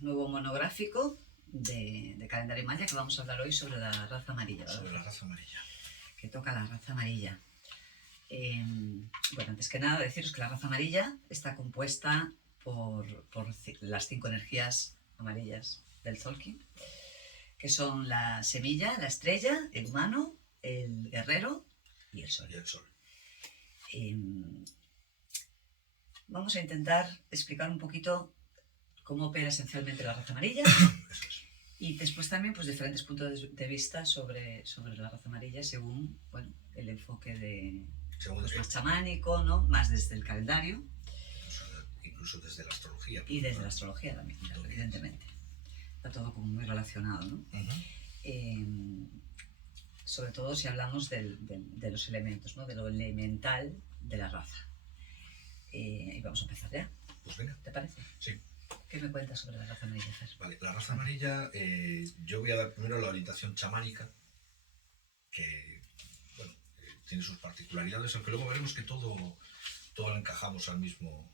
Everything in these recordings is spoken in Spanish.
nuevo monográfico de calendario maya, que vamos a hablar hoy sobre la raza amarilla, ¿verdad? Sobre la raza amarilla. Que toca la raza amarilla. Bueno, antes que nada deciros que la raza amarilla está compuesta por las 5 energías amarillas del Tzolk'in, que son la semilla, la estrella, el humano, el guerrero y el sol. Vamos a intentar explicar un poquito cómo opera esencialmente la raza amarilla y después también pues diferentes puntos de vista sobre la raza amarilla según el enfoque de más chamánico, ¿no? Más desde el calendario. Incluso desde la astrología. Y desde la astrología también, claro, evidentemente. Está todo como muy relacionado, ¿no? Sobre todo si hablamos de los elementos, ¿no? De lo elemental de la raza. Y vamos a empezar ya. Pues venga. ¿Te parece? Sí. ¿Qué me cuentas sobre la raza amarilla, Fer? Vale, la raza amarilla, yo voy a dar primero la orientación chamánica, que tiene sus particularidades, aunque luego veremos que todo lo encajamos al mismo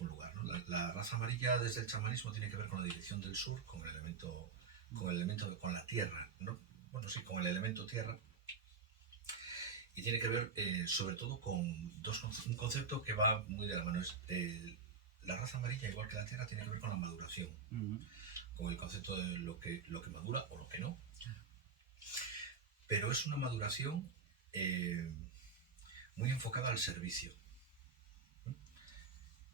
lugar, ¿no? La raza amarilla desde el chamanismo tiene que ver con la dirección del sur, con la tierra, ¿no? Bueno, sí, con el elemento tierra. Y tiene que ver sobre todo con un concepto que va muy de la mano. La raza amarilla, igual que la tierra, tiene que ver con la maduración, con el concepto de lo que madura o lo que no. Pero es una maduración muy enfocada al servicio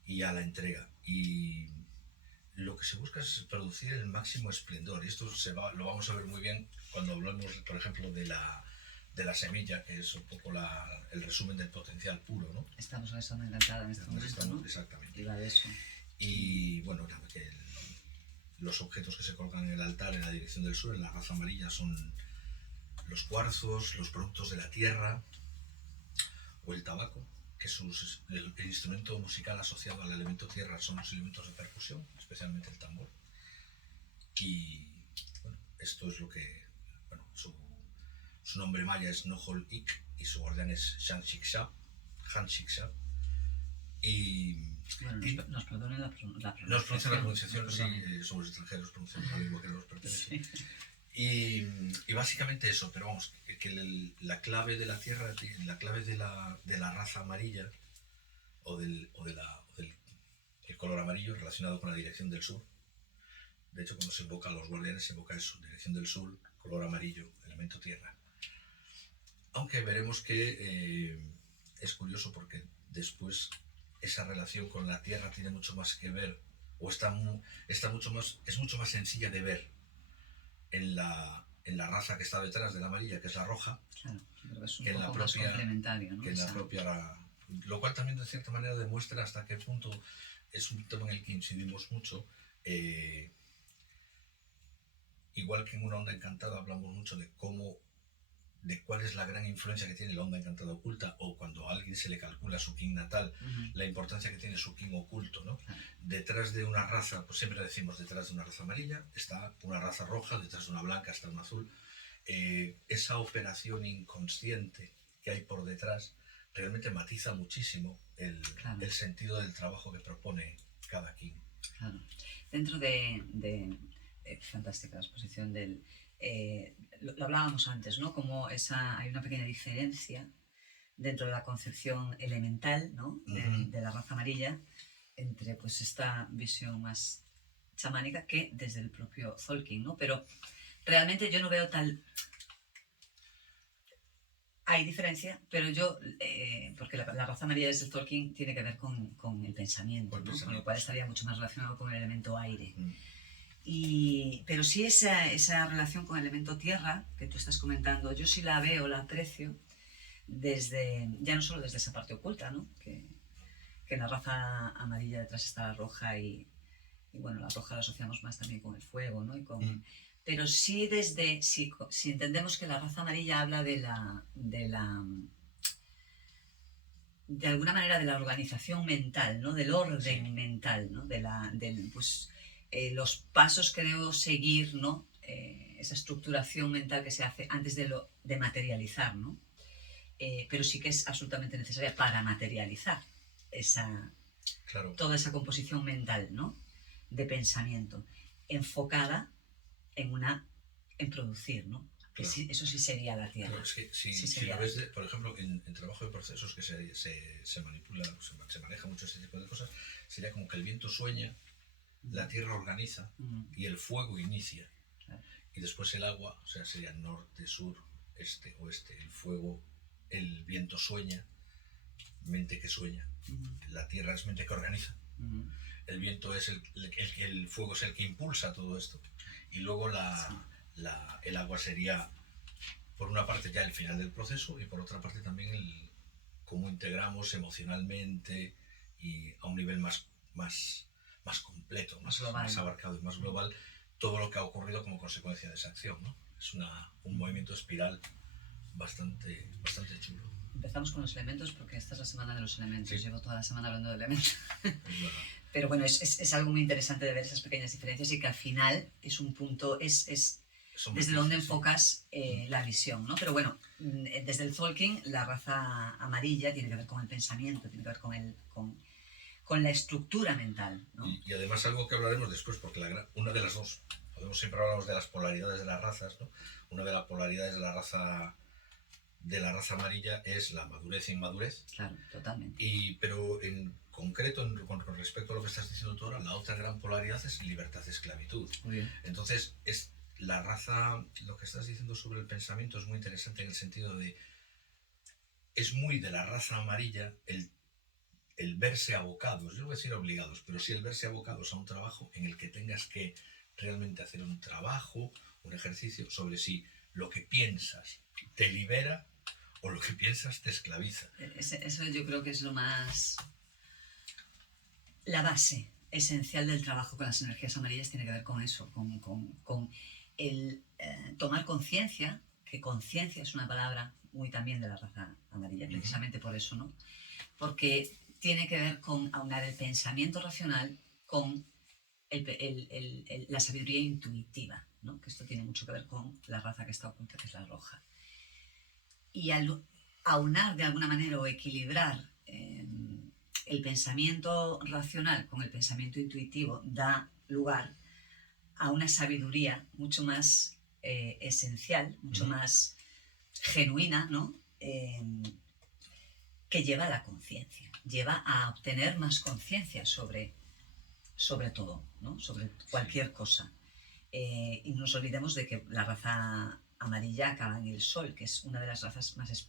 y a la entrega. Y lo que se busca es producir el máximo esplendor. Y esto lo vamos a ver muy bien cuando hablamos, por ejemplo, de la semilla, que es un poco el resumen del potencial puro, ¿no? Estamos en eso encantada en este momento, ¿no? Exactamente. Y va de eso. Y bueno, que los objetos que se colocan en el altar en la dirección del sur, en la raza amarilla, son los cuarzos, los productos de la tierra o el tabaco, que el instrumento musical asociado al elemento tierra son los elementos de percusión, especialmente el tambor. Y bueno, esto es lo que su nombre maya es Nohol Ik y su guardián es Han Shiksha. Y nos perdonen la pronunciación. Nos pronuncian la pronunciación, sí, somos extranjeros, pronunciamos la lengua que nos pertenece. Sí. Y básicamente eso, pero vamos, que la clave de la tierra, la clave de la raza amarilla o del color amarillo relacionado con la dirección del sur. De hecho, cuando se invoca a los guardianes, se invoca eso, dirección del sur, color amarillo, elemento tierra. Aunque veremos que es curioso porque después esa relación con la tierra tiene mucho más que ver, o es mucho más sencilla de ver en la raza que está detrás de la amarilla, que es la roja, claro, pero es un poco más complementario, ¿no? Que en la propia, lo cual también de cierta manera demuestra hasta qué punto es un tema en el que incidimos mucho. Igual que en una onda encantada hablamos mucho de cuál es la gran influencia que tiene la onda encantada oculta, o cuando a alguien se le calcula su kin natal, la importancia que tiene su kin oculto, ¿no? Detrás de una raza, pues siempre decimos, detrás de una raza amarilla está una raza roja, detrás de una blanca está una azul. Esa operación inconsciente que hay por detrás realmente matiza muchísimo el sentido del trabajo que propone cada kin. Claro. Dentro de fantástica la exposición del... lo hablábamos antes, ¿no? Como hay una pequeña diferencia dentro de la concepción elemental, ¿no? de la raza amarilla entre pues esta visión más chamánica que desde el propio Tzolk'in, ¿no? Pero realmente yo no veo hay diferencia, pero yo, porque la raza amarilla desde el Tzolk'in tiene que ver con el pensamiento, ¿no? Con lo cual estaría mucho más relacionado con el elemento aire. Pero sí esa relación con el elemento tierra que tú estás comentando, yo sí la veo, la aprecio ya no solo desde esa parte oculta, ¿no? Que en la raza amarilla detrás está la roja y bueno, la roja la asociamos más también con el fuego, ¿no? Pero sí si entendemos que la raza amarilla habla de alguna manera de la organización mental, ¿no? Del orden mental, ¿no? Los pasos que debo seguir, ¿no? Esa estructuración mental que se hace antes de materializar, ¿no? Pero sí que es absolutamente necesaria para materializar esa Claro. toda esa composición mental, ¿no? De pensamiento, enfocada en producir, ¿no? Que Claro. sí, eso sí sería la tierra. Claro, es que si sería lo ves, por ejemplo, en trabajo de procesos que se manipula, se maneja mucho ese tipo de cosas, sería como que el viento sueña, la tierra organiza y el fuego inicia. Claro. Y después el agua, o sea, sería norte, sur, este, oeste, el fuego, el viento sueña, mente que sueña, la tierra es mente que organiza, el viento es el fuego es el que impulsa todo esto, y luego el agua sería, por una parte, ya el final del proceso, y por otra parte también cómo integramos emocionalmente y a un nivel más completo, más abarcado y más global todo lo que ha ocurrido como consecuencia de esa acción, ¿no? Es un movimiento espiral bastante chulo. Empezamos con los elementos porque esta es la semana de los elementos. Sí. Llevo toda la semana hablando de elementos. Bueno. Pero bueno, es algo muy interesante de ver esas pequeñas diferencias y que al final es un punto, desde donde enfocas la visión, ¿no? Pero bueno, desde el Tolkien, la raza amarilla tiene que ver con el pensamiento, tiene que ver con la estructura mental, ¿no? Y además algo que hablaremos después, porque una de las dos, siempre hablamos de las polaridades de las razas, ¿no? Una de las polaridades de la raza amarilla es la madurez e inmadurez. Claro, totalmente. Pero en concreto, con respecto a lo que estás diciendo tú ahora, la otra gran polaridad es libertad-esclavitud. Muy bien. Entonces, la raza, lo que estás diciendo sobre el pensamiento es muy interesante en el sentido de, es muy de la raza amarilla el verse abocados, yo no voy a decir obligados, pero sí el verse abocados a un trabajo en el que tengas que realmente hacer un trabajo, un ejercicio sobre si lo que piensas te libera o lo que piensas te esclaviza. Eso yo creo que es la base esencial del trabajo con las energías amarillas tiene que ver con eso, con el tomar conciencia, que conciencia es una palabra muy también de la raza amarilla, precisamente por eso, ¿no? Porque tiene que ver con aunar el pensamiento racional con la sabiduría intuitiva, ¿no? Que esto tiene mucho que ver con la raza que está oculta, que es la roja. Y al aunar de alguna manera o equilibrar el pensamiento racional con el pensamiento intuitivo da lugar a una sabiduría mucho más esencial, mucho más genuina, ¿no? Que lleva a la conciencia, lleva a obtener más conciencia sobre todo, ¿no? Sobre cualquier cosa. Y no nos olvidemos de que la raza amarilla acaba en el sol, que es una de las razas más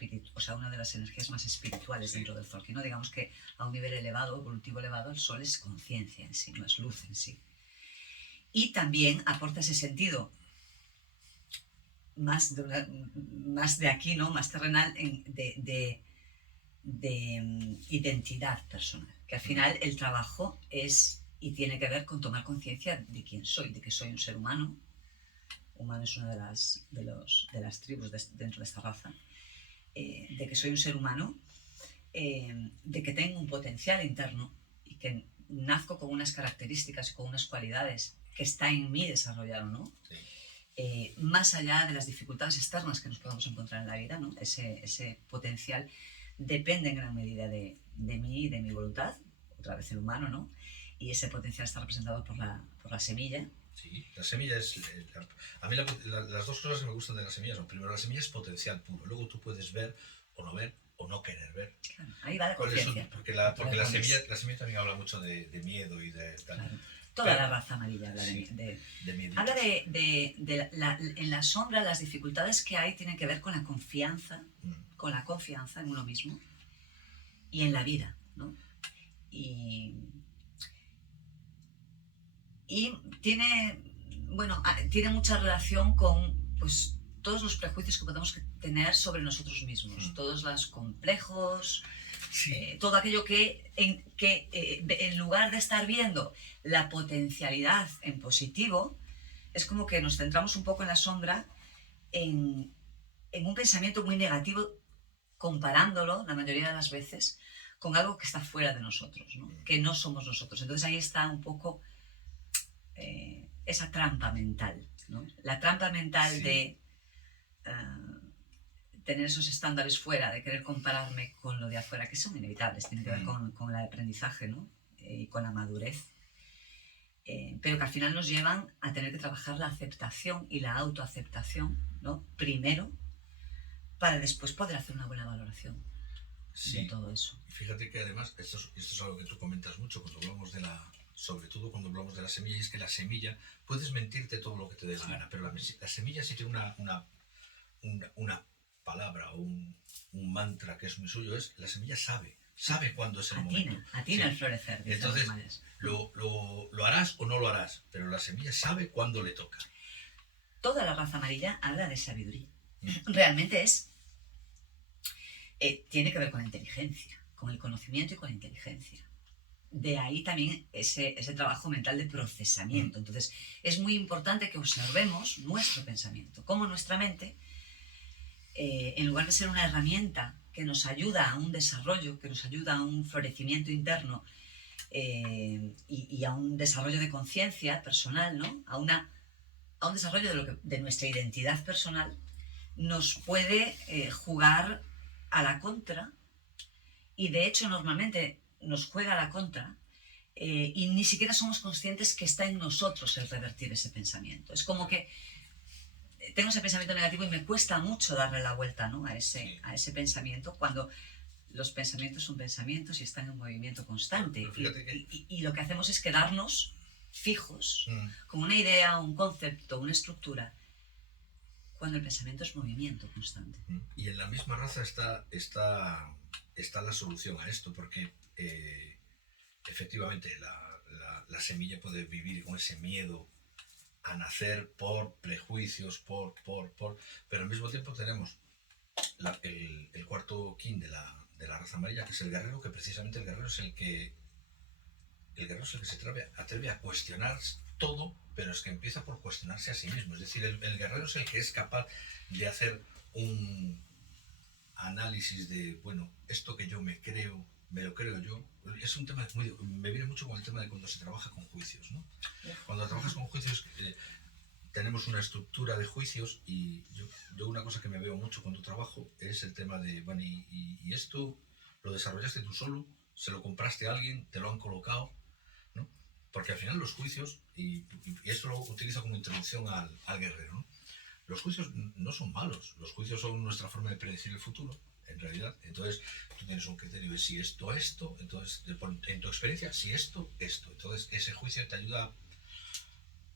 una de las energías más espirituales dentro del Tolkien, ¿no? Digamos que a un nivel elevado, evolutivo elevado, el sol es conciencia en sí, no es luz en sí. Y también aporta ese sentido más de aquí, ¿no? Más terrenal, de identidad personal, que al final el trabajo es y tiene que ver con tomar conciencia de quién soy, de que soy un ser humano. Humano es una de las tribus dentro de esta raza, de que soy un ser humano, de que tengo un potencial interno y que nazco con unas características y con unas cualidades que está en mí desarrollar o no. Sí. Más allá de las dificultades externas que nos podemos encontrar en la vida, ¿no? Ese potencial depende en gran medida de mí y de mi voluntad, otra vez el humano, ¿no? Y ese potencial está representado por la semilla. Sí, la semilla es... a mí las dos cosas que me gustan de la semilla son, primero, la semilla es potencial puro, luego tú puedes ver o no querer ver. Claro, ahí va la conciencia. Porque la semilla también habla mucho de miedo y de tal. Claro. Toda la raza amarilla habla de miedo. Habla en la sombra, las dificultades que hay tienen que ver con la confianza, en uno mismo y en la vida, ¿no? Y tiene mucha relación con, pues, todos los prejuicios que podemos tener sobre nosotros mismos, todos los complejos, sí. Todo aquello que en lugar de estar viendo la potencialidad en positivo, es como que nos centramos un poco en la sombra, en un pensamiento muy negativo, comparándolo la mayoría de las veces con algo que está fuera de nosotros, ¿no? Que no somos nosotros. Entonces ahí está un poco esa trampa mental, ¿no? La trampa mental, sí. De tener esos estándares fuera, de querer compararme con lo de afuera, que son inevitables, tiene que ver con el aprendizaje, ¿no? y con la madurez, pero que al final nos llevan a tener que trabajar la aceptación y la autoaceptación, ¿no? Primero, para después poder hacer una buena valoración de todo eso. Y fíjate que además, esto es algo que tú comentas mucho cuando hablamos sobre todo cuando hablamos de la semilla, y es que la semilla, puedes mentirte todo lo que te dé la gana, pero la semilla sí tiene una palabra o un mantra que es muy suyo, es la semilla sabe cuándo es el momento. Atina el florecer. Entonces, lo harás o no lo harás, pero la semilla sabe cuándo le toca. Toda la raza amarilla habla de sabiduría. Realmente tiene que ver con la inteligencia, con el conocimiento y con la inteligencia. De ahí también ese trabajo mental de procesamiento. Entonces, es muy importante que observemos nuestro pensamiento, cómo nuestra mente, en lugar de ser una herramienta que nos ayuda a un desarrollo, que nos ayuda a un florecimiento interno y a un desarrollo de conciencia personal, ¿no? a un desarrollo de nuestra identidad personal, nos puede jugar a la contra, y de hecho normalmente nos juega a la contra, y ni siquiera somos conscientes que está en nosotros el revertir ese pensamiento. Es como que tengo ese pensamiento negativo y me cuesta mucho darle la vuelta, ¿no? a ese pensamiento, cuando los pensamientos son pensamientos y están en movimiento constante. Y lo que hacemos es quedarnos fijos con una idea, un concepto, una estructura, cuando el pensamiento es movimiento constante. Y en la misma raza está la solución a esto, porque efectivamente la semilla puede vivir con ese miedo a nacer por prejuicios, pero al mismo tiempo tenemos el cuarto kin de la raza amarilla, que es el guerrero, que precisamente el guerrero es el que se atreve a cuestionar todo, pero es que empieza por cuestionarse a sí mismo. Es decir, el guerrero es el que es capaz de hacer un análisis de, bueno, esto que yo me lo creo yo. Es un tema me viene mucho con el tema de cuando se trabaja con juicios, ¿no? Cuando trabajas con juicios, tenemos una estructura de juicios, y yo una cosa que me veo mucho cuando trabajo es el tema de, bueno, y esto lo desarrollaste tú solo, se lo compraste a alguien, te lo han colocado, ¿no? Porque al final los juicios, y esto lo utilizo como introducción al guerrero, ¿no? Los juicios no son malos, los juicios son nuestra forma de predecir el futuro, en realidad. Entonces, tú tienes un criterio de si esto, entonces, en tu experiencia, si esto. Entonces, ese juicio te ayuda a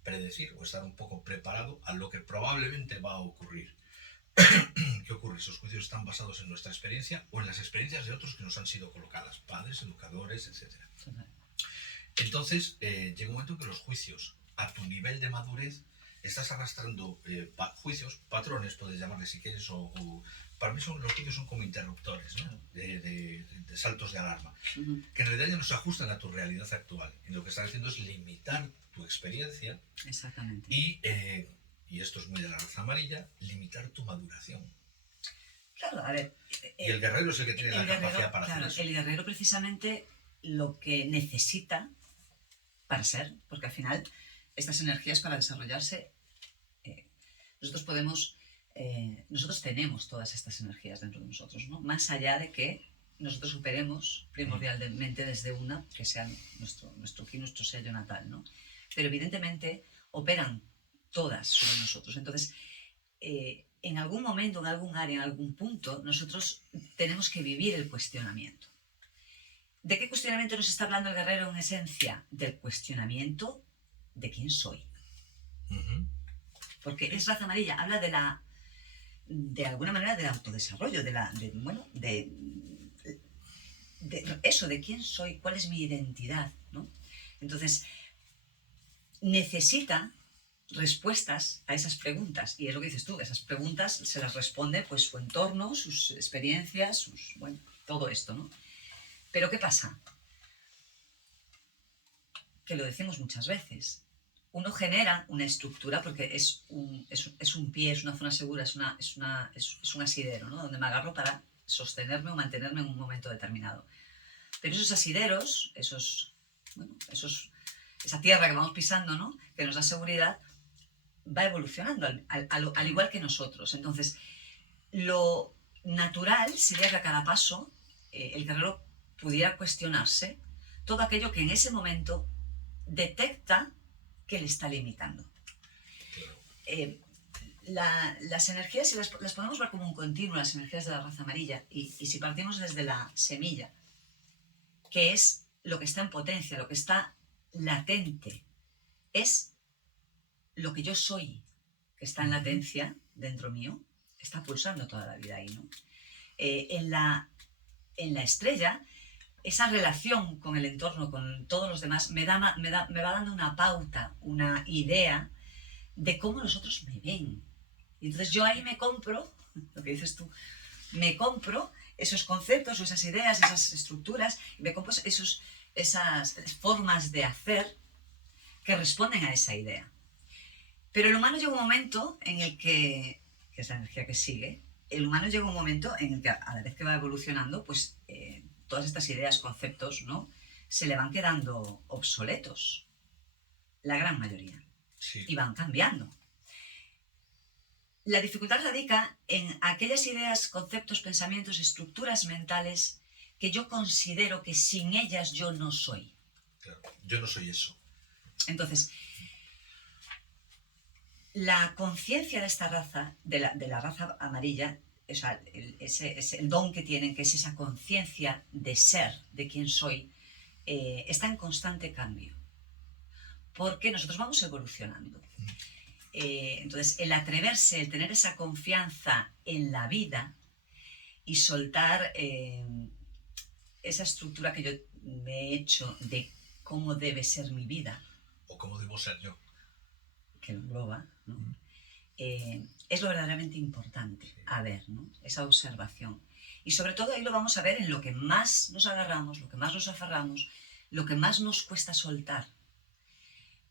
predecir o estar un poco preparado a lo que probablemente va a ocurrir. ¿Qué ocurre? Esos juicios están basados en nuestra experiencia o en las experiencias de otros que nos han sido colocadas, padres, educadores, etc. Entonces, llega un momento en que los juicios, a tu nivel de madurez, estás arrastrando juicios, patrones, puedes llamarles si quieres, o para mí los juicios son como interruptores, ¿no? de saltos de alarma, que en realidad ya no se ajustan a tu realidad actual. Y lo que están haciendo es limitar tu experiencia. Exactamente. Y esto es muy de la raza amarilla, limitar tu maduración. Claro, a ver. Y el guerrero es el que tiene la capacidad para hacer eso. El guerrero precisamente lo que necesita para ser, porque al final estas energías para desarrollarse, nosotros tenemos todas estas energías dentro de nosotros, ¿no? Más allá de que nosotros superemos primordialmente desde una, que sea nuestro ki, nuestro sello natal, ¿no? Pero evidentemente operan todas sobre nosotros. Entonces, en algún momento, en algún área, en algún punto, nosotros tenemos que vivir el cuestionamiento. ¿De qué cuestionamiento nos está hablando el guerrero en esencia? Del cuestionamiento de quién soy. Porque es raza amarilla, habla de alguna manera del autodesarrollo, de eso, de quién soy, cuál es mi identidad, ¿no? Entonces, necesita respuestas a esas preguntas, y es lo que dices tú, esas preguntas se las responde pues su entorno, sus experiencias, todo esto, ¿no? Pero ¿qué pasa? Que lo decimos muchas veces. Uno genera una estructura porque es un pie, es una zona segura, es un asidero, ¿no? Donde me agarro para sostenerme o mantenerme en un momento determinado. Pero esos asideros, esa tierra que vamos pisando, ¿no? Que nos da seguridad, va evolucionando al igual que nosotros. Entonces, lo natural sería que a cada paso el guerrero pudiera cuestionarse todo aquello que en ese momento detecta que le está limitando. Las energías, las podemos ver como un continuo, las energías de la raza amarilla, y si partimos desde la semilla, que es lo que está en potencia, lo que está latente, es lo que yo soy, que está en latencia dentro mío, está pulsando toda la vida ahí, ¿no? En la estrella, esa relación con el entorno, con todos los demás, me va dando una pauta, una idea de cómo los otros me ven. Y entonces yo ahí me compro, lo que dices tú, me compro esos conceptos o esas ideas, esas estructuras, y me compro esas formas de hacer que responden a esa idea. Pero el humano llega un momento en el que es la energía que sigue, el humano llega un momento en el que a la vez que va evolucionando, pues todas estas ideas, conceptos, ¿no?, se le van quedando obsoletos, la gran mayoría, sí, y van cambiando. La dificultad radica en aquellas ideas, conceptos, pensamientos, estructuras mentales que yo considero que sin ellas yo no soy. Claro, yo no soy eso. Entonces, la conciencia de esta raza, de la raza amarilla, o sea, el don que tienen, que es esa conciencia de ser, de quién soy, está en constante cambio. Porque nosotros vamos evolucionando. Entonces, el atreverse, el tener esa confianza en la vida y soltar esa estructura que yo me he hecho de cómo debe ser mi vida. O cómo debo ser yo. Que lo engloba, ¿no? Es lo verdaderamente importante a ver, ¿no?, esa observación. Y sobre todo ahí lo vamos a ver en lo que más nos agarramos, lo que más nos aferramos, lo que más nos cuesta soltar.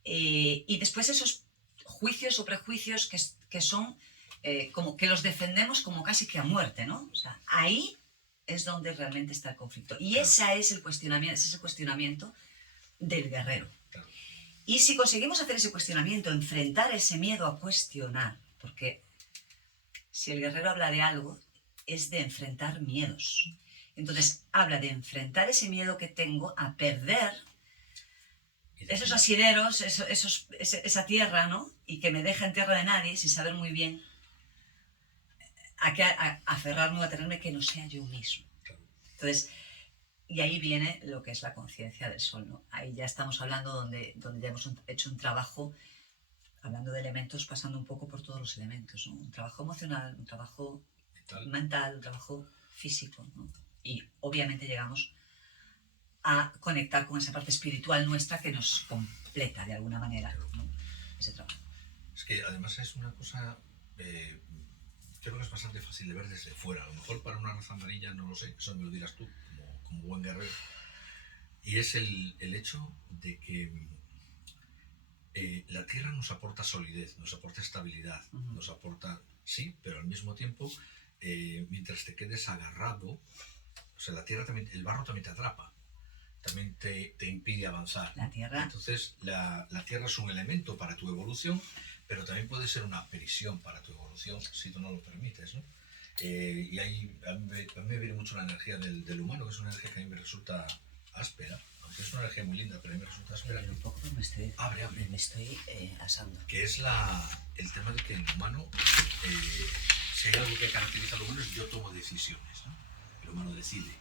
Y después esos juicios o prejuicios que son como que los defendemos como casi que a muerte, ¿no? O sea, ahí es donde realmente está el conflicto. Y ese es el cuestionamiento del guerrero. Claro. Y si conseguimos hacer ese cuestionamiento, enfrentar ese miedo a cuestionar, porque si el guerrero habla de algo, es de enfrentar miedos. Entonces, habla de enfrentar ese miedo que tengo a perder esos asideros, esa tierra, ¿no? Y que me deja en tierra de nadie sin saber muy bien a qué aferrarme o a tenerme que no sea yo mismo. Entonces, y ahí viene lo que es la conciencia del sol, ¿no? Ahí ya estamos hablando donde ya hemos hecho un trabajo, hablando de elementos, pasando un poco por todos los elementos, ¿no? Un trabajo emocional, un trabajo mental, un trabajo físico, ¿no? Y obviamente llegamos a conectar con esa parte espiritual nuestra que nos completa de alguna manera, ¿no?, ese trabajo. Es que además es una cosa, yo creo que es bastante fácil de ver desde fuera. A lo mejor para una raza amarilla, no lo sé, eso me lo dirás tú, como buen guerrero. Y es el hecho de que la tierra nos aporta solidez, nos aporta estabilidad, nos aporta, sí, pero al mismo tiempo, mientras te quedes agarrado, o sea, la tierra también, el barro también te atrapa, también te impide avanzar. La tierra. Entonces, la tierra es un elemento para tu evolución, pero también puede ser una prisión para tu evolución si tú no lo permites, ¿no? Y ahí a mí me viene mucho la energía del humano, que es una energía que a mí me resulta áspera, aunque es una energía muy linda, pero a mí me resulta áspera. Un poco me estoy asando. Que es el tema de que el humano, si hay algo que caracteriza al humano es yo tomo decisiones, ¿no? El humano decide.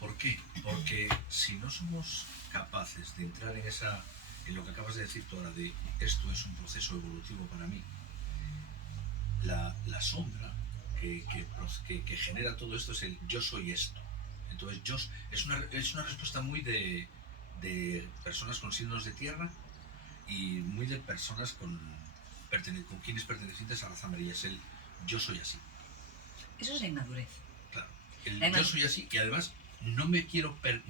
¿Por qué? Porque si no somos capaces de entrar en lo que acabas de decir tú ahora, de esto es un proceso evolutivo para mí, la sombra que genera todo esto es el yo soy esto. Entonces es una respuesta muy de personas con signos de tierra y muy de personas con quienes pertenecientes a la raza amarilla. Es el yo soy así. Eso es la inmadurez. Claro, yo soy así, y además no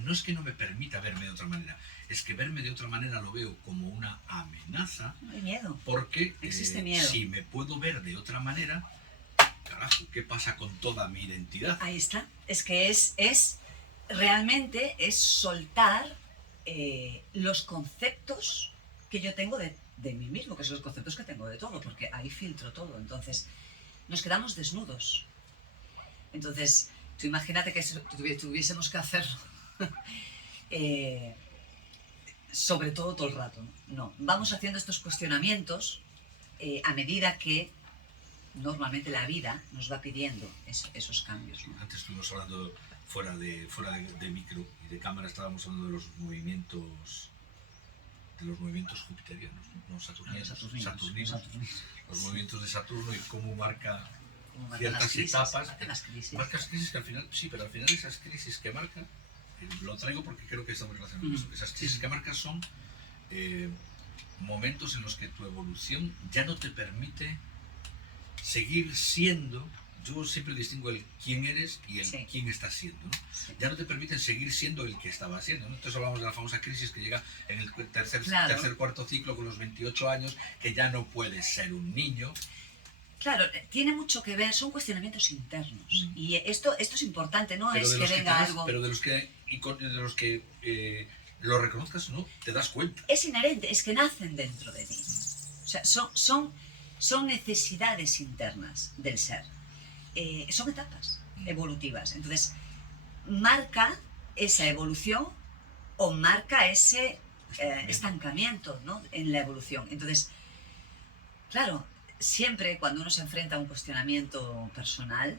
es que no me permita verme de otra manera, es que verme de otra manera lo veo como una amenaza. No hay miedo. Porque existe miedo. Si me puedo ver de otra manera, carajo, ¿qué pasa con toda mi identidad? Ahí está. Es que realmente es soltar los conceptos que yo tengo de mí mismo, que son los conceptos que tengo de todo, porque ahí filtro todo. Entonces, nos quedamos desnudos. Entonces, tú imagínate que tuviésemos que hacerlo sobre todo el rato. No, vamos haciendo estos cuestionamientos a medida que normalmente la vida nos va pidiendo esos cambios, ¿no? Antes estuvimos hablando fuera de micro y de cámara, estábamos hablando de los movimientos jupiterianos, no saturnianos, saturninos. Los movimientos de Saturno y cómo marca ciertas etapas. Marcas crisis que al final, sí, pero al final esas crisis que marca, lo traigo porque creo que estamos relacionados con eso. Esas crisis que marcas son momentos en los que tu evolución ya no te permite seguir siendo. Yo siempre distingo el quién eres y el quién estás siendo, ¿no? Sí. Ya no te permiten seguir siendo el que estaba siendo, ¿no? Entonces hablamos de la famosa crisis que llega en el tercer, cuarto ciclo con los 28 años, que ya no puedes ser un niño. Claro, tiene mucho que ver, son cuestionamientos internos. Y esto es importante, no es que venga algo... Pero de los que lo reconozcas, ¿no? Te das cuenta. Es inherente, es que nacen dentro de ti. O sea, son necesidades internas del ser. Son etapas evolutivas. Entonces, marca esa evolución o marca ese estancamiento, ¿no? En la evolución. Entonces, claro, siempre cuando uno se enfrenta a un cuestionamiento personal,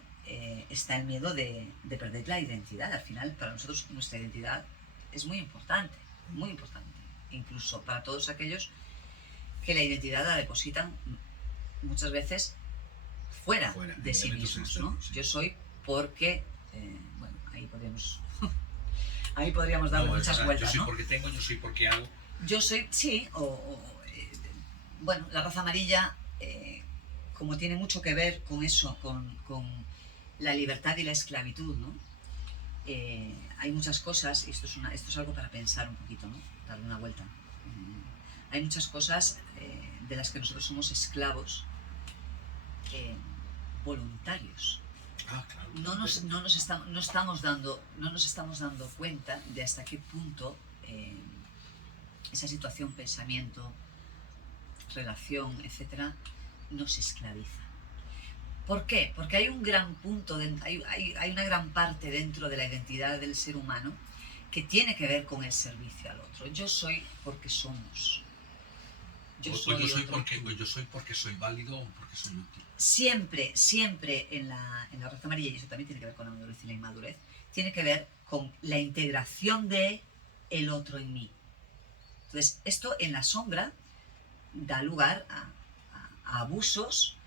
está el miedo de perder la identidad. Al final, para nosotros, nuestra identidad es muy importante, incluso para todos aquellos que la identidad la depositan muchas veces fuera de sí mismos, ¿no? Sí. Yo soy porque, bueno, ahí podríamos darle muchas vueltas, yo soy, ¿no? Porque tengo, yo soy porque hago. Yo soy, sí, bueno, la raza amarilla, como tiene mucho que ver con eso, con la libertad y la esclavitud, ¿no? Hay muchas cosas, y esto es algo para pensar un poquito, ¿no? Darle una vuelta. Hay muchas cosas de las que nosotros somos esclavos voluntarios. Claro. No nos estamos dando cuenta de hasta qué punto esa situación, pensamiento, relación, etcétera, nos esclaviza. ¿Por qué? Porque hay un gran punto, hay una gran parte dentro de la identidad del ser humano que tiene que ver con el servicio al otro. Yo soy porque somos. Yo soy porque soy válido o porque soy útil. Siempre en la raza amarilla, y eso también tiene que ver con la madurez y la inmadurez, tiene que ver con la integración de el otro en mí. Entonces, esto en la sombra da lugar a abusos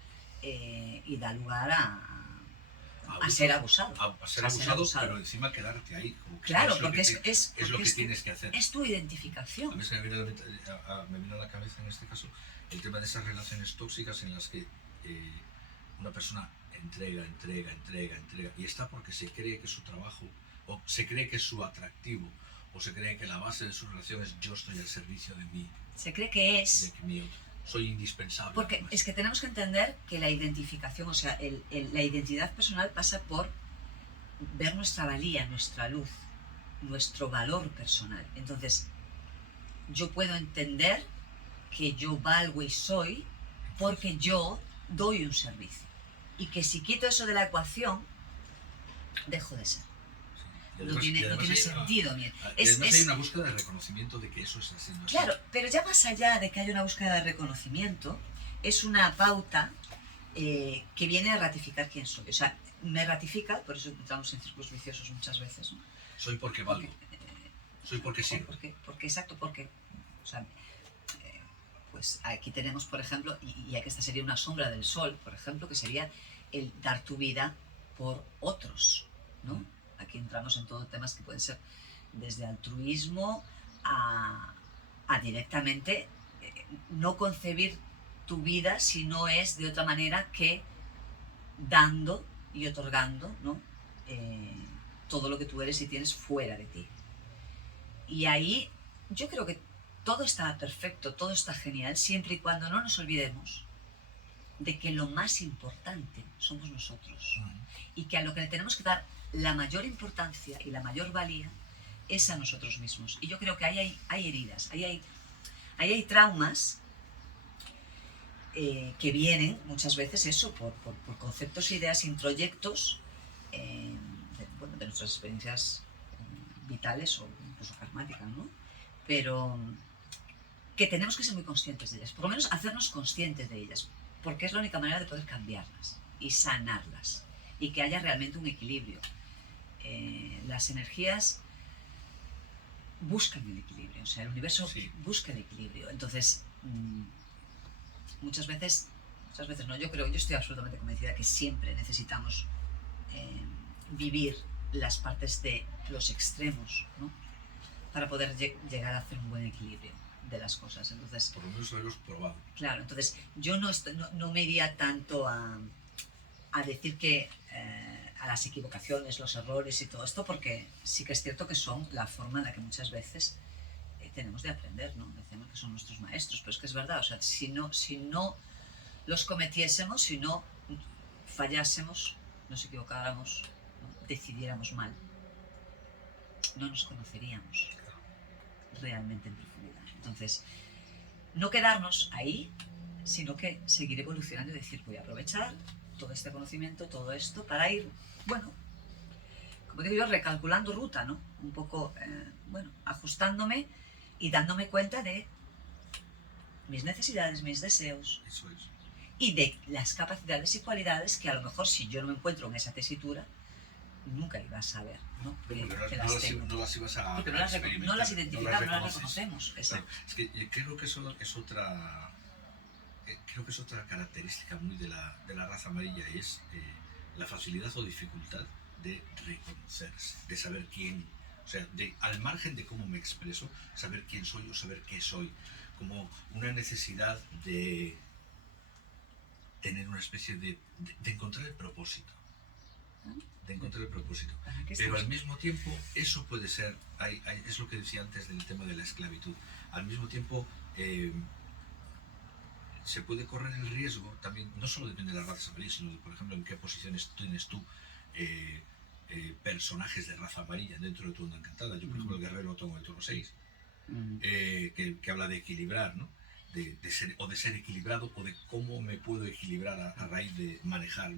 y da lugar a ser abusado. A ser abusado, pero encima quedarte ahí. Como que claro, porque es lo que tienes que hacer. Es tu identificación. A mí se me vino a la cabeza en este caso el tema de esas relaciones tóxicas en las que una persona entrega y está porque se cree que su trabajo, o se cree que es su atractivo, o se cree que la base de su relación es yo estoy al servicio de mí. Se cree que es... Soy indispensable. Porque además, es que tenemos que entender que la identificación, o sea, la identidad personal pasa por ver nuestra valía, nuestra luz, nuestro valor personal. Entonces, yo puedo entender que yo valgo y soy porque yo doy un servicio. Y que si quito eso de la ecuación, dejo de ser. No tiene sentido. Además hay una búsqueda de reconocimiento de que eso está siendo así. Claro, pero ya más allá de que haya una búsqueda de reconocimiento, es una pauta que viene a ratificar quién soy. O sea, me ratifica, por eso entramos en círculos viciosos muchas veces, ¿no? Soy porque valgo. Soy porque sirvo. Porque, o sea, pues aquí tenemos, por ejemplo, y que esta sería una sombra del sol, por ejemplo, que sería el dar tu vida por otros, ¿no? Aquí entramos en todos temas que pueden ser desde altruismo a directamente no concebir tu vida si no es de otra manera que dando y otorgando, ¿no? Todo lo que tú eres y tienes fuera de ti. Y ahí yo creo que todo está perfecto, todo está genial, siempre y cuando no nos olvidemos de que lo más importante somos nosotros. Y que a lo que le tenemos que dar la mayor importancia y la mayor valía es a nosotros mismos. Y yo creo que ahí hay heridas, ahí hay traumas que vienen muchas veces eso por conceptos, ideas, introyectos de nuestras experiencias vitales o incluso karmáticas, ¿no? pero que tenemos que ser muy conscientes de ellas, por lo menos hacernos conscientes de ellas, porque es la única manera de poder cambiarlas y sanarlas y que haya realmente un equilibrio. Las energías buscan el equilibrio, o sea, el universo busca el equilibrio. Entonces, muchas veces no, yo estoy absolutamente convencida que siempre necesitamos vivir las partes de los extremos, ¿no? Para poder llegar a hacer un buen equilibrio de las cosas. Entonces, por lo menos lo hemos probado. Claro, entonces yo no me iría tanto a decir que a las equivocaciones, los errores y todo esto, porque sí que es cierto que son la forma en la que muchas veces tenemos de aprender, ¿no? Decimos que son nuestros maestros, pero es que es verdad, o sea, si no los cometiésemos, si no fallásemos, nos equivocáramos, ¿no? Decidiéramos mal, no nos conoceríamos realmente en profundidad. Entonces, no quedarnos ahí, sino que seguir evolucionando y decir, voy a aprovechar todo este conocimiento, todo esto, para ir, bueno, como digo yo, recalculando ruta, ¿no? Un poco, bueno, ajustándome y dándome cuenta de mis necesidades, mis deseos. Eso es. Y de las capacidades y cualidades que a lo mejor si yo no me encuentro en esa tesitura, nunca ibas a saber, ¿no? No las ibas a porque no las identificamos, no las reconocemos. Es que creo que eso es otra... Creo que es otra característica muy de la raza amarilla, y es la facilidad o dificultad de reconocerse, de saber quién, o sea, al margen de cómo me expreso, saber quién soy o saber qué soy, como una necesidad de tener una especie de encontrar el propósito. Pero al mismo tiempo, eso puede ser, es lo que decía antes del tema de la esclavitud, al mismo tiempo se puede correr el riesgo, también, no solo depende de la raza amarilla, sino de, por ejemplo, en qué posiciones tienes tú personajes de raza amarilla dentro de tu onda encantada. Yo, por ejemplo, el guerrero tomo el tono 6, que habla de equilibrar, ¿no? De ser equilibrado, o de cómo me puedo equilibrar a raíz de manejar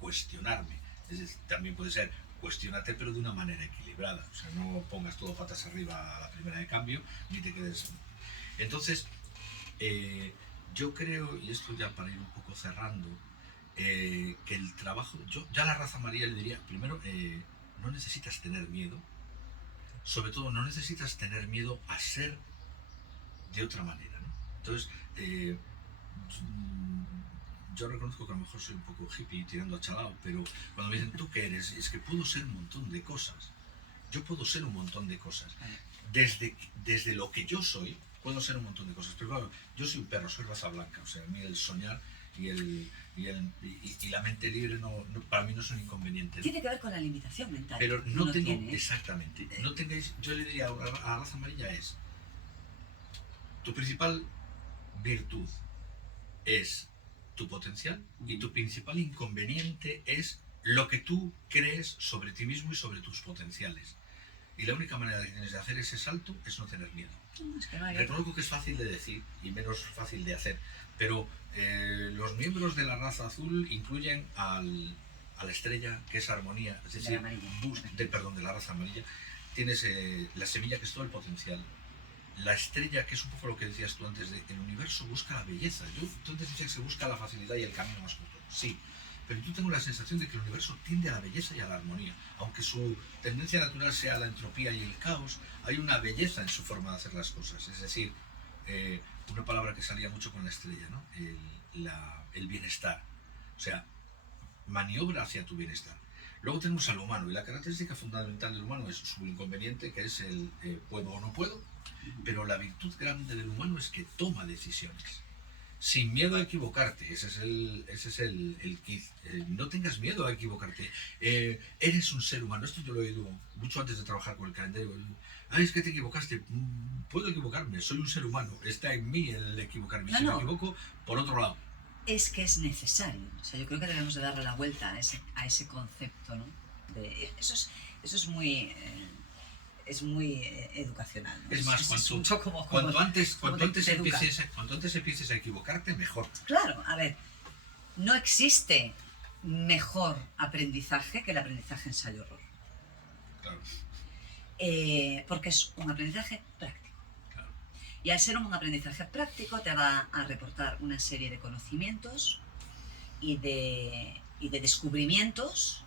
cuestionarme. Es decir, también puede ser cuestionarte, pero de una manera equilibrada. O sea, no pongas todo patas arriba a la primera de cambio, ni te quedes... Entonces, yo creo, y esto ya para ir un poco cerrando, que el trabajo... Yo ya a la raza amarilla le diría, primero, no necesitas tener miedo. Sobre todo, no necesitas tener miedo a ser de otra manera, ¿no? Entonces, yo reconozco que a lo mejor soy un poco hippie tirando a chalao, pero cuando me dicen, ¿tú qué eres? Es que puedo ser un montón de cosas. Yo puedo ser un montón de cosas. Desde lo que yo soy, puedo ser un montón de cosas. Pero claro, yo soy un perro, soy raza blanca. O sea, a mí el soñar y la mente libre para mí no es un inconveniente, ¿no? Tiene que ver con la limitación mental. Pero no tengo, exactamente, no tengáis, yo le diría a la raza amarilla es, tu principal virtud es tu potencial y tu principal inconveniente es lo que tú crees sobre ti mismo y sobre tus potenciales. Y la única manera que tienes de hacer ese salto es no tener miedo. Reconozco que es fácil de decir y menos fácil de hacer, pero los miembros de la raza azul incluyen a la estrella, que es armonía, es decir, de la raza amarilla. Tienes la semilla, que es todo el potencial. La estrella, que es un poco lo que decías tú antes, el universo busca la belleza. Tú antes decías que se busca la facilidad y el camino más corto. Sí, pero yo tengo la sensación de que el universo tiende a la belleza y a la armonía. Aunque su tendencia natural sea la entropía y el caos, hay una belleza en su forma de hacer las cosas. Es decir, una palabra que salía mucho con la estrella, ¿no? El bienestar. O sea, maniobra hacia tu bienestar. Luego tenemos al humano, y la característica fundamental del humano es su inconveniente, que es el puedo o no puedo, pero la virtud grande del humano es que toma decisiones. Sin miedo a equivocarte, ese es el kit. No tengas miedo a equivocarte. Eres un ser humano. Esto yo lo he oído mucho antes de trabajar con el calendario. Es que te equivocaste. Puedo equivocarme, soy un ser humano. Está en mí el equivocarme. Si me equivoco, por otro lado. Es que es necesario. O sea, yo creo que debemos de darle la vuelta a ese concepto, ¿no? Eso es muy... es muy educacional, ¿no? Es más, cuanto antes empieces a equivocarte, mejor. Claro, a ver, no existe mejor aprendizaje que el aprendizaje ensayo-error. Claro. Porque es un aprendizaje práctico. Y al ser un aprendizaje práctico te va a reportar una serie de conocimientos y de descubrimientos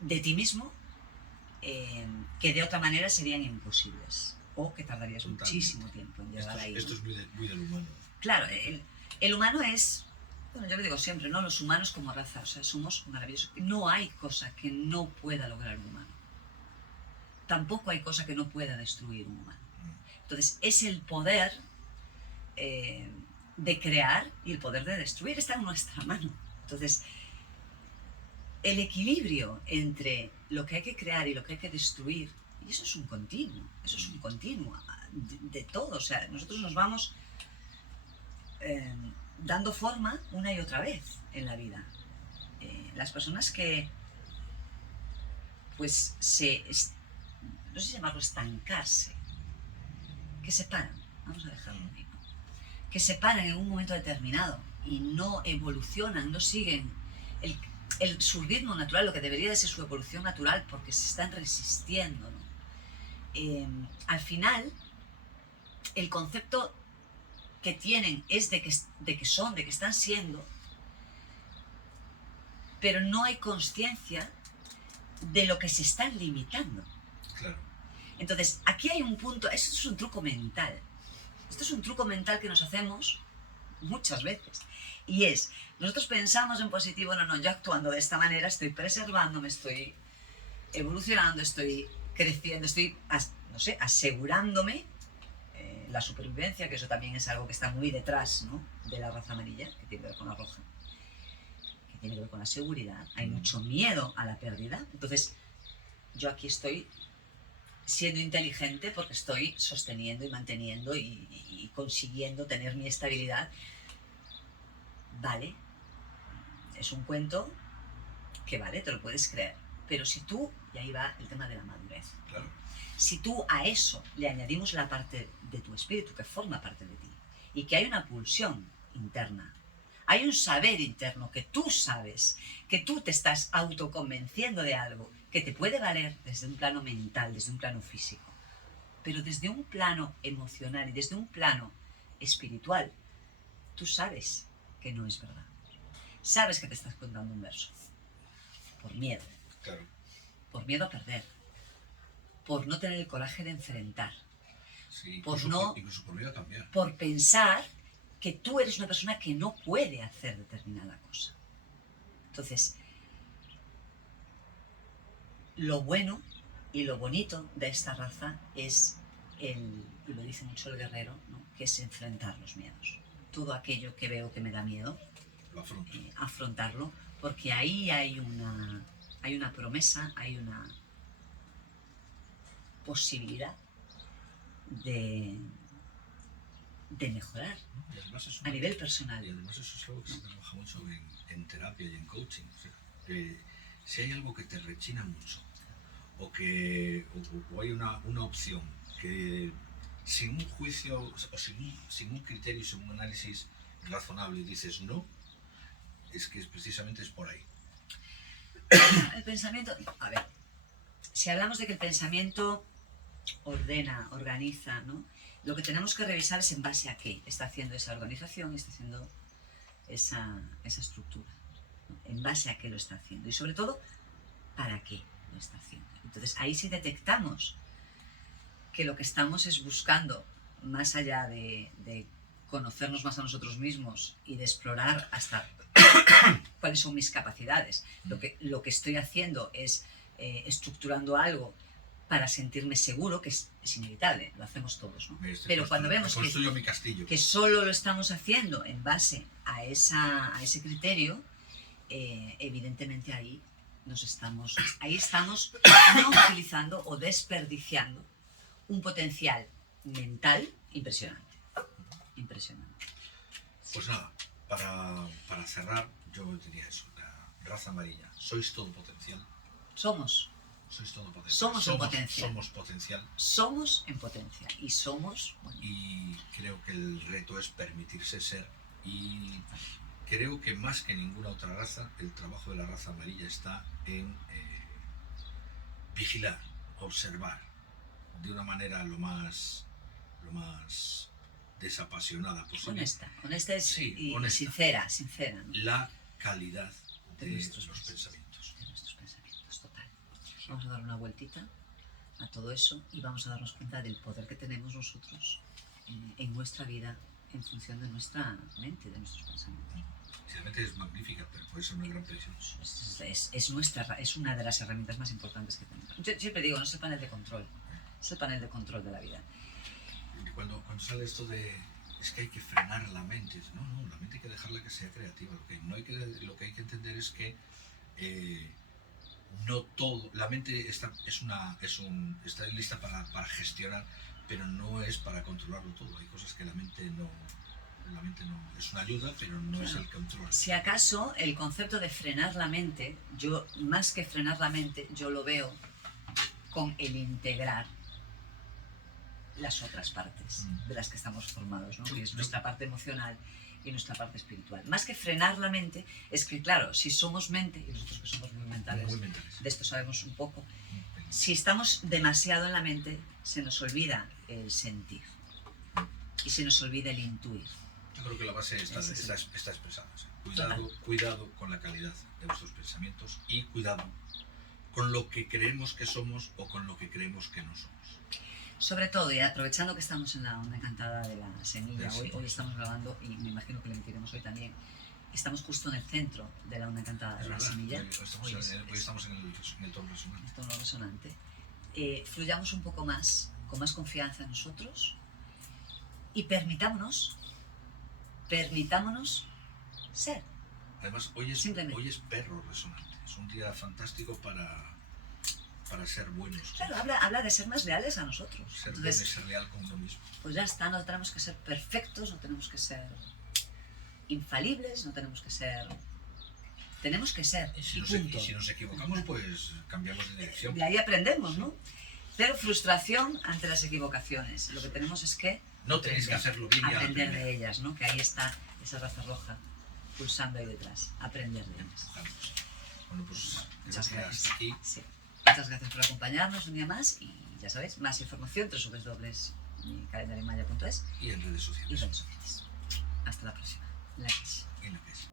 de ti mismo que de otra manera serían imposibles o que tardarías muchísimo tiempo en llegar ahí, ¿no? Esto es muy del humano. Claro, el humano es, bueno, yo lo digo siempre, ¿no? Los humanos como raza, o sea, somos maravillosos. No hay cosa que no pueda lograr un humano. Tampoco hay cosa que no pueda destruir un humano. Entonces, es el poder de crear y el poder de destruir está en nuestra mano. Entonces, el equilibrio entre lo que hay que crear y lo que hay que destruir, y eso es un continuo de todo. O sea, nosotros nos vamos dando forma una y otra vez en la vida. Las personas que, pues, no sé llamarlo estancarse, que se paran, vamos a dejarlo ahí, ¿no? Que se paran en un momento determinado y no evolucionan, no siguen su ritmo natural, lo que debería de ser su evolución natural, porque se están resistiendo, ¿no? Al final, el concepto que tienen es de que están siendo, pero no hay conciencia de lo que se están limitando. Claro. Entonces, aquí hay un punto, esto es un truco mental. Esto es un truco mental que nos hacemos muchas veces. Y es, nosotros pensamos en positivo, no, yo actuando de esta manera estoy preservándome, estoy evolucionando, estoy creciendo, estoy, no sé, asegurándome la supervivencia, que eso también es algo que está muy detrás, ¿no?, de la raza amarilla, que tiene que ver con la roja, que tiene que ver con la seguridad. Hay mucho miedo a la pérdida. Entonces, yo aquí estoy siendo inteligente porque estoy sosteniendo y manteniendo y consiguiendo tener mi estabilidad. Vale, es un cuento que vale, te lo puedes creer, pero si tú, y ahí va el tema de la madurez, claro, si tú a eso le añadimos la parte de tu espíritu que forma parte de ti y que hay una pulsión interna, hay un saber interno que tú sabes, que tú te estás autoconvenciendo de algo que te puede valer desde un plano mental, desde un plano físico, pero desde un plano emocional y desde un plano espiritual, tú sabes que no es verdad. Sabes que te estás contando un verso. Por miedo. Claro. Por miedo a perder. Por no tener el coraje de enfrentar. Sí, incluso por miedo a cambiar. Por pensar que tú eres una persona que no puede hacer determinada cosa. Entonces, lo bueno y lo bonito de esta raza es y lo dice mucho el guerrero, ¿no?, que es enfrentar los miedos. Todo aquello que veo que me da miedo, lo afronto. Afrontarlo, porque ahí hay una promesa, hay una posibilidad de mejorar a nivel personal. Y además eso es algo que se trabaja mucho en terapia y en coaching. O sea, si hay algo que te rechina mucho o hay una opción que sin un juicio o sin un criterio, sin un análisis razonable dices no, es que precisamente es por ahí. El pensamiento, a ver, si hablamos de que el pensamiento ordena, organiza, ¿no?, lo que tenemos que revisar es en base a qué está haciendo esa organización, está haciendo esa estructura, ¿no?, en base a qué lo está haciendo y sobre todo, para qué lo está haciendo. Entonces ahí sí detectamos que lo que estamos es buscando, más allá de conocernos más a nosotros mismos y de explorar hasta cuáles son mis capacidades. Lo que estoy haciendo es estructurando algo para sentirme seguro, que es inevitable, lo hacemos todos, ¿no? Pero cuando vemos que solo lo estamos haciendo en base a ese criterio, evidentemente ahí estamos no utilizando o desperdiciando un potencial mental impresionante. Impresionante. Pues nada, para cerrar, yo diría eso, la raza amarilla, sois todo potencial. Sois todo potencial. Somos potencial. Somos en potencia y somos... Bueno. Y creo que el reto es permitirse ser. Y creo que más que ninguna otra raza, el trabajo de la raza amarilla está en vigilar, observar de una manera lo más desapasionada posible. Honesta Sí, y honesta. sincera, ¿no? La calidad de nuestros los pensamientos. De nuestros pensamientos, total. Vamos a dar una vueltita a todo eso y vamos a darnos cuenta del poder que tenemos nosotros en nuestra vida en función de nuestra mente, de nuestros pensamientos. Realmente es magnífica, pero puede ser una gran presión. Es una de las herramientas más importantes que tenemos. Yo siempre digo, no es el panel de control, es el panel de control de la vida. Y cuando sale esto de es que hay que frenar la mente, no, la mente hay que dejarla que sea creativa. Lo que hay que entender es que no todo, la mente está lista para gestionar, pero no es para controlarlo todo. Hay cosas que la mente no es una ayuda, pero no es el control. Si acaso el concepto de frenar la mente, yo más que frenar la mente, yo lo veo con el integrar las otras partes de las que estamos formados, ¿no? Que es nuestra parte emocional y nuestra parte espiritual. Más que frenar la mente, es que claro, si somos mente, y nosotros que somos muy mentales, de esto sabemos un poco, si estamos demasiado en la mente, se nos olvida el sentir y se nos olvida el intuir. Yo creo que la base está expresada. Cuidado con la calidad de vuestros pensamientos y cuidado con lo que creemos que somos o con lo que creemos que no somos. Sobre todo, y aprovechando que estamos en la onda encantada de la semilla, hoy estamos grabando y me imagino que lo emitiremos hoy también, estamos justo en el centro de la onda encantada de la semilla. Hoy estamos en el tono resonante. El tono resonante. Fluyamos un poco más, con más confianza en nosotros y permitámonos ser. Además, hoy es perro resonante. Es un día fantástico para ser buenos. Claro, habla de ser más leales a nosotros. Ser leal con uno mismo. Pues ya está, no tenemos que ser perfectos, no tenemos que ser infalibles, no tenemos que ser... Tenemos que ser. Y si nos equivocamos, pues cambiamos de dirección. De ahí aprendemos, ¿no? Pero frustración ante las equivocaciones. Lo que tenemos es que... No tenéis que hacerlo bien y aprender de ellas, ¿no? Que ahí está esa raza roja pulsando ahí detrás. Aprender de ellas. Bueno, pues muchas gracias. Hasta aquí. Sí. Muchas gracias por acompañarnos un día más y ya sabéis, más información www.calendariomaya.es y en redes sociales. Hasta la próxima. En la que es.